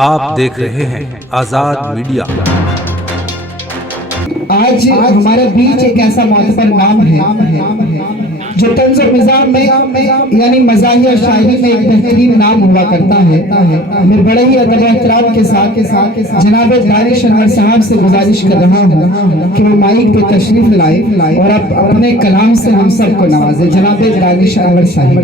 आप देख रहे हैं आजाद मीडिया। आज हमारे बीच एक ऐसा मोतबर नाम है जो तंज़ और मिज़ाम में यानी मज़ाही और शायरी में एक बेहतरीन नाम हुआ करता है। मैं बड़े ही अदब एहतराम के साथ जनाब दानिश अनवर साहब से गुजारिश कर रहा हूँ कि वो माइक पे तशरीफ लाए और अब अपने कलाम से हम सबको नवाजे। जनाब दानिश अनवर साहब।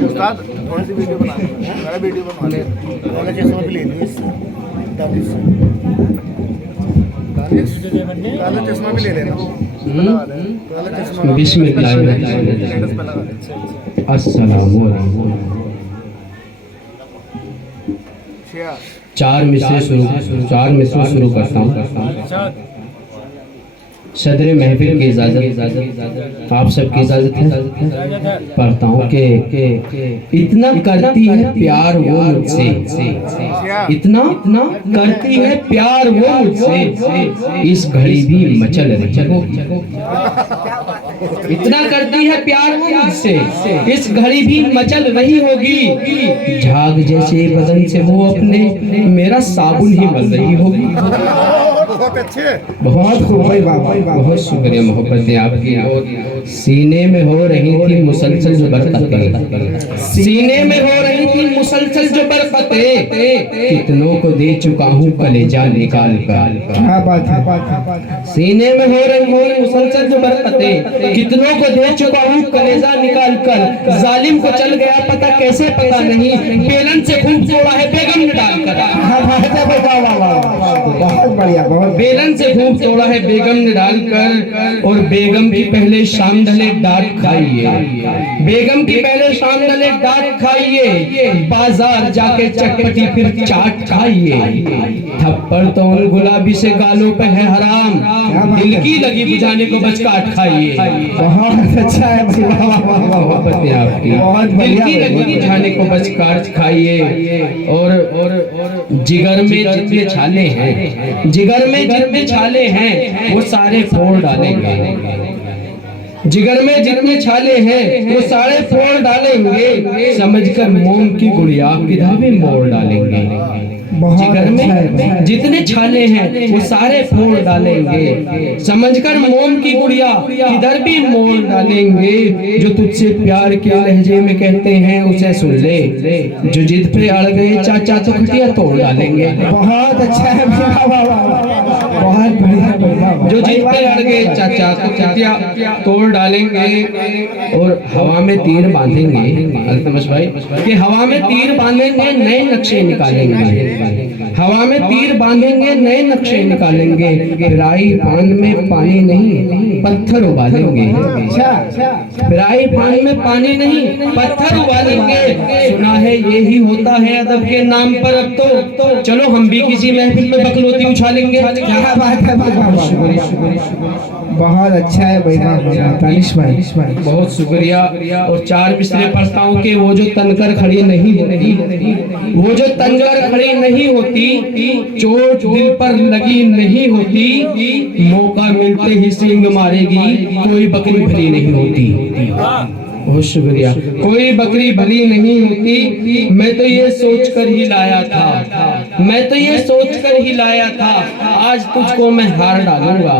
उस्ताद कौन सी वीडियो बना रहे हैं? वीडियो बना ले वाला चश्मा भी ले लो इससे काला चश्मा भी ले लेना। काला चश्मा बिस्मिल्लाह अस्सलामु अलैकुम। चार मिसरे शुरू करता हूँ। सदर महफिल की इजाजत, आप सबकी इजाजत है। पढ़ता हूँ कि इतना करती है प्यार वो मुझसे, इतना करती है प्यार वो मुझसे, इस घड़ी भी मचल रही होगी। इतना करती है प्यार वो मुझसे, इस घड़ी भी मचल रही होगी। झाग जैसे बदन से वो अपने मेरा साबुन ही मल रही होगी। बहुत अच्छे, बहुत खूब भाई बाबा, बहुत शुक्रिया मोहब्बतें आपकी। और सीने में हो रही थी मुसलसल जो बरकतें, सीने में हो रही थी मुसलसल जो बरकतें, कितनों को दे चुका हूँ कलेजा निकाल कर। क्या बात है। सीने में हो रही मुसलसल जो बरकतें, कितनों को दे चुका हूँ कलेजा निकाल कर। जालिम को चल गया पता कैसे पता नहीं, बेलन से खूब तोड़ा है बेगम ने डालकर। बहुत बढ़िया, बहुत बेलन से खूब तोड़ा है बेगम ने डालकर। और बेगम की पहले शाम ढले डांट खाइए, बेगम की पहले शाम ढले डांट खाइए, बाजार जाके चटपटी फिर चाट खाइए। थप्पड़ तो उन गुलाबी से गालों पे है हराम, दिल की लगी बुझाने को बच काट खाइए। बहुत अच्छा है मोहब्बतें आपकी, दिल की लगी बुझाने को बच काट खाइए। और जिगर में जितने छाले हैं, जिगर में जितने छाले हैं वो सारे फोड़ डालेंगे। जिगर में जितने छाले हैं वो सारे फोड़ डालेंगे, समझकर मोम की गुड़िया किधर भी मोड़ डालेंगे। जिगर में जितने छाले हैं वो सारे फोड़ डालेंगे, समझकर मोम की गुड़िया किधर भी मोड़ डालेंगे। जो तुझसे प्यार के लहजे में कहते हैं उसे सुन ले, जो जिद पे अड़ गए चाचा तो खटिया तोड़ डालेंगे। बहुत अच्छा है, बहुत बढ़िया। जो जिद पे अड़ गए चाचा तो खटिया तोड़ डालेंगे। और हवा में तीर बांधेंगे, अल्तमश भाई, कि हवा में तीर बांधेंगे नए नक्शे निकालेंगे। हवा में तीर बांधेंगे नए नक्शे निकालेंगे। फिराई पान में पानी नहीं पत्थर उबालेंगे। फिराई पान में पानी नहीं पत्थर उबालेंगे। सुना है यही होता है अदब के नाम पर। अब तो चलो हम भी किसी महफिल में बकलोती उछालेंगे। क्या बात है, बहुत अच्छा है भाई दानिश भाई, बहुत शुक्रिया। और चार मिसरे पढ़ता हूँ कि वो जो तनकर खड़ी नहीं होती, वो जो तनकर खड़ी नहीं होती, चोट दिल पर लगी नहीं होती, मौका मिलते ही सींग मारेगी, कोई बकरी भली नहीं होती। बहुत शुक्रिया। कोई बकरी भली नहीं होती, मैं तो ये सोच कर ही लाया था, मैं तो ये सोच कर ही लाया था, आज तुझको मैं हार डालूंगा।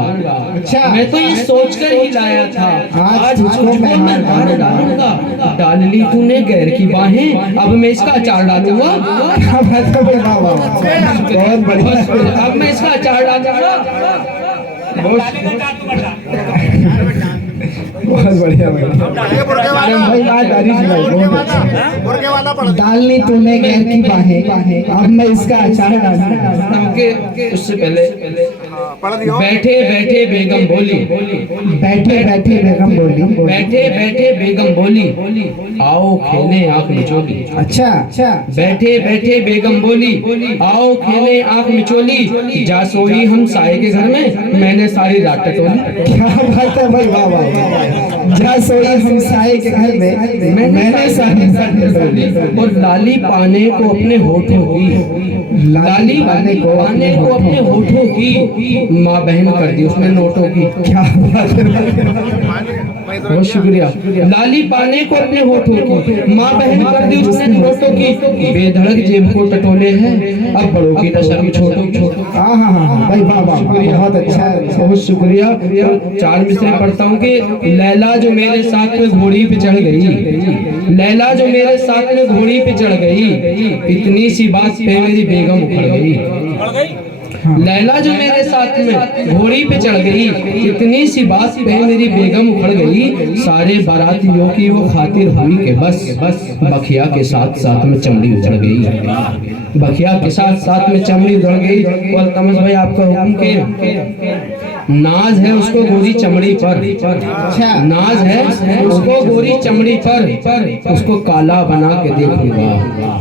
अच्छा, मैं तो ये सोच कर ही लाया था, आज तुझको मैं हार डालूंगा। डाल ली तूने गैर की बाहें, अब मैं इसका अचार डालूंगा। बहुत बढ़िया, अब मैं इसका अचार डालूंगा। बहुत बढ़िया भाई, डालनी तूने गैर की बाहें, अब मैं इसका अचार डालूंगा। उससे पहले बैठे बैठे बेगम बोली, बैठे बैठे बेगम बोली, बैठे बैठे बेगम बोली, आओ खेले आंख मिचोली। अच्छा, बैठे बैठे बेगम बोली, आओ खेले आंख मिचोली, जा सोई हम साए के घर में, मैंने सारी रात टटोली। क्या बात है भाई, वाह वाह। जा सोई हम साए के घर में, मैंने सारी रात टटोली। और लाली पाने को अपने होठों की, लाली पाने को अपने होठों की, माँ बहन कर दी उसने नोटों की। क्या बात है। बहुत शुक्रिया। लाली पाने को अपने होठों की, माँ बहन कर दी उसने होठों की, बेधड़क जेब को टटोले हैं, अब बड़ों की न शर्म छोटों की। हाँ हाँ हाँ भाई, वाह वाह, बहुत अच्छा है। बहुत शुक्रिया। चार मिसरे पढ़ता हूँ कि लैला जो मेरे साथ में घोड़ी पे चढ़ गई, लैला जो मेरे साथ में घोड़ी पे चढ़ गई, इतनी सी बात पे मेरी बेगम उखड़ गई। लैला जो मेरे साथ में घोड़ी पे चढ़ गई, इतनी सी बात पे मेरी बेगम उखड़ गई, सारे बारातियों की वो खातिर हुई कि बस बखिया के साथ साथ में चमड़ी उजड़ गई, बखिया के साथ साथ में चमड़ी उजड़ गई। और तमस भाई आपका हुक्म के नाज है उसको गोरी चमड़ी पर, नाज है उसको गोरी चमड़ी पर, उसको काला बना के देखूंगा।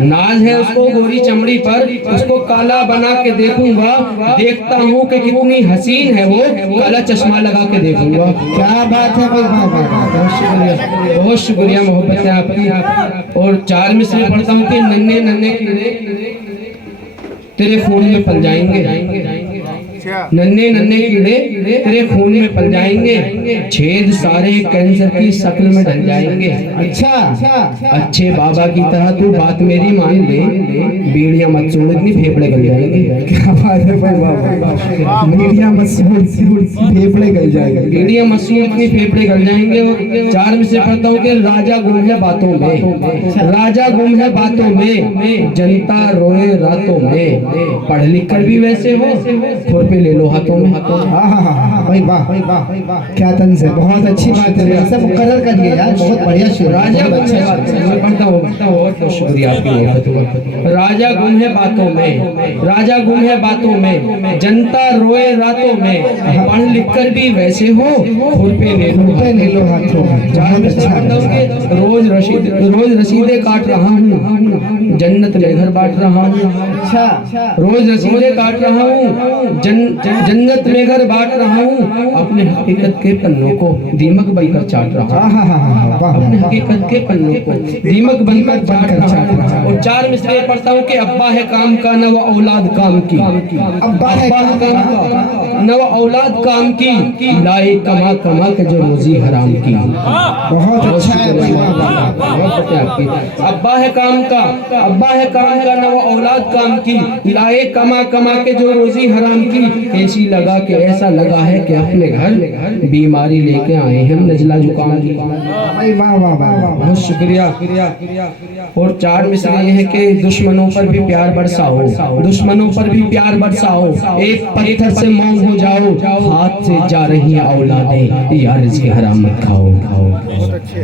नाज है उसको गोरी चमड़ी पर, उसको काला बना के देखूंगा, देखता हूँ कि कितनी हसीन है वो, काला चश्मा लगा के देखूंगा। क्या बात है भाई, वाह वाह, बहुत शुक्रिया, बहुत शुक्रिया, मोहब्बत है आपकी। और चार मिसरे पढ़ता हूँ कि नन्हे नन्हे कीड़े तेरे खून में पल जाएंगे, नन्हे नन्हे कीड़े तेरे खून में पल जाएंगे, छेद सारे कैंसर की शक्ल में ढल जाएंगे। अच्छा, अच्छे बाबा की तरह तू बात मेरी मान ले, बीड़ियां मत छोड़ इतनी फेफड़े गल जाएंगे। क्या बात है भाई, वाह, मीडिया मसूर फेफड़े गल जाएंगे, बीड़ियां मसूर इतनी फेफड़े गल जाएंगे। और चार में से पढ़ता हूँ कि राजा गुम है बातों में, राजा गुम है बातों में, जनता रोए रातों में, पढ़ लिख कर भी वैसे हो, खुरपे ले लो हाथों में। भाई वाह, क्या तंज है, बहुत अच्छी बात है, सब मुकर्रर कर दिया यार, बहुत बढ़िया शुरू। राजा गुम है बहुत शुक्रिया आपकी मोहब्बत। राजा गुम है बातों में, राजा गुम है बातों में, जनता रोए रातों में, पढ़ लिख कर भी वैसे हो, खुरपे ले लो हाथों में। रोज रसीदे काट रहा हूँ, जन्नत में घर बांट रहा हूँ। अच्छा, रोज रसीदे काट रहा हूँ, जन्नत में घर बांट रहा हूँ, अपने हकीकत के पन्नों को दीमक बनकर चाट रहा हूँ, अपने हकीकत के पन्नों को दीमक बनकर चाट रहा हूँ। और चार मिसरे पढ़ता हूँ कि अब्बा है काम का न वो औलाद काम की, अब्बा है काम का न वो औलाद काम की, लाए कमा कमा के जो रोजी हराम की। बहुत अच्छा है भाई, अब्बा है काम का, अब्बा है काम का न वो औलाद काम की, लाए कमा कमा के जो रोजी हराम की, ऐसी लगा के ऐसा लगा है कि अपने घर बीमारी लेके आए हम नजला जुकाम की। बहुत शुक्रिया। और चार मिसरे ये है कि दुश्मनों पर भी प्यार बरसाओ, दुश्मनों पर भी प्यार बरसाओ, एक पत्थर से मौन हो जाओ, हाथ से जा रही है औलादें, यार रिज़्क़ हराम मत खाओ,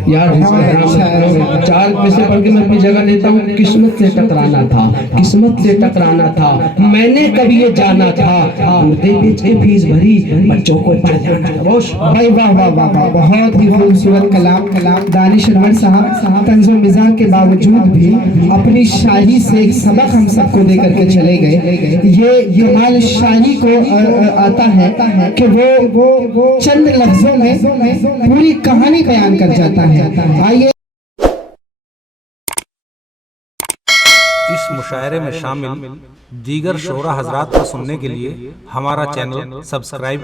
यार रिज़्क़ हराम मत खाओ। चार पैसे पढ़ के मैं अपनी जगह लेता हूँ, किस्मत से टकराना था, किस्मत से टकराना था, मैंने कभी ये जाना था, मुर्दे बेच के फीस भरी, बच्चों को पढ़ाना था। भाई वाह वाह वाह वाह, बहुत ही खूबसूरत कलाम दानिश अनवर साहब तंज़ो मिज़ाह के बावजूद भी अपनी शायरी से एक सबक हम सबको दे करके चले गए। ये कमाल शायरी को आता है कि वो चंद लफ्जों में पूरी कहानी बयान कर जाता है। आइए इस मुशायरे में शामिल दीगर शोरा हजरात को सुनने के लिए हमारा चैनल सब्सक्राइब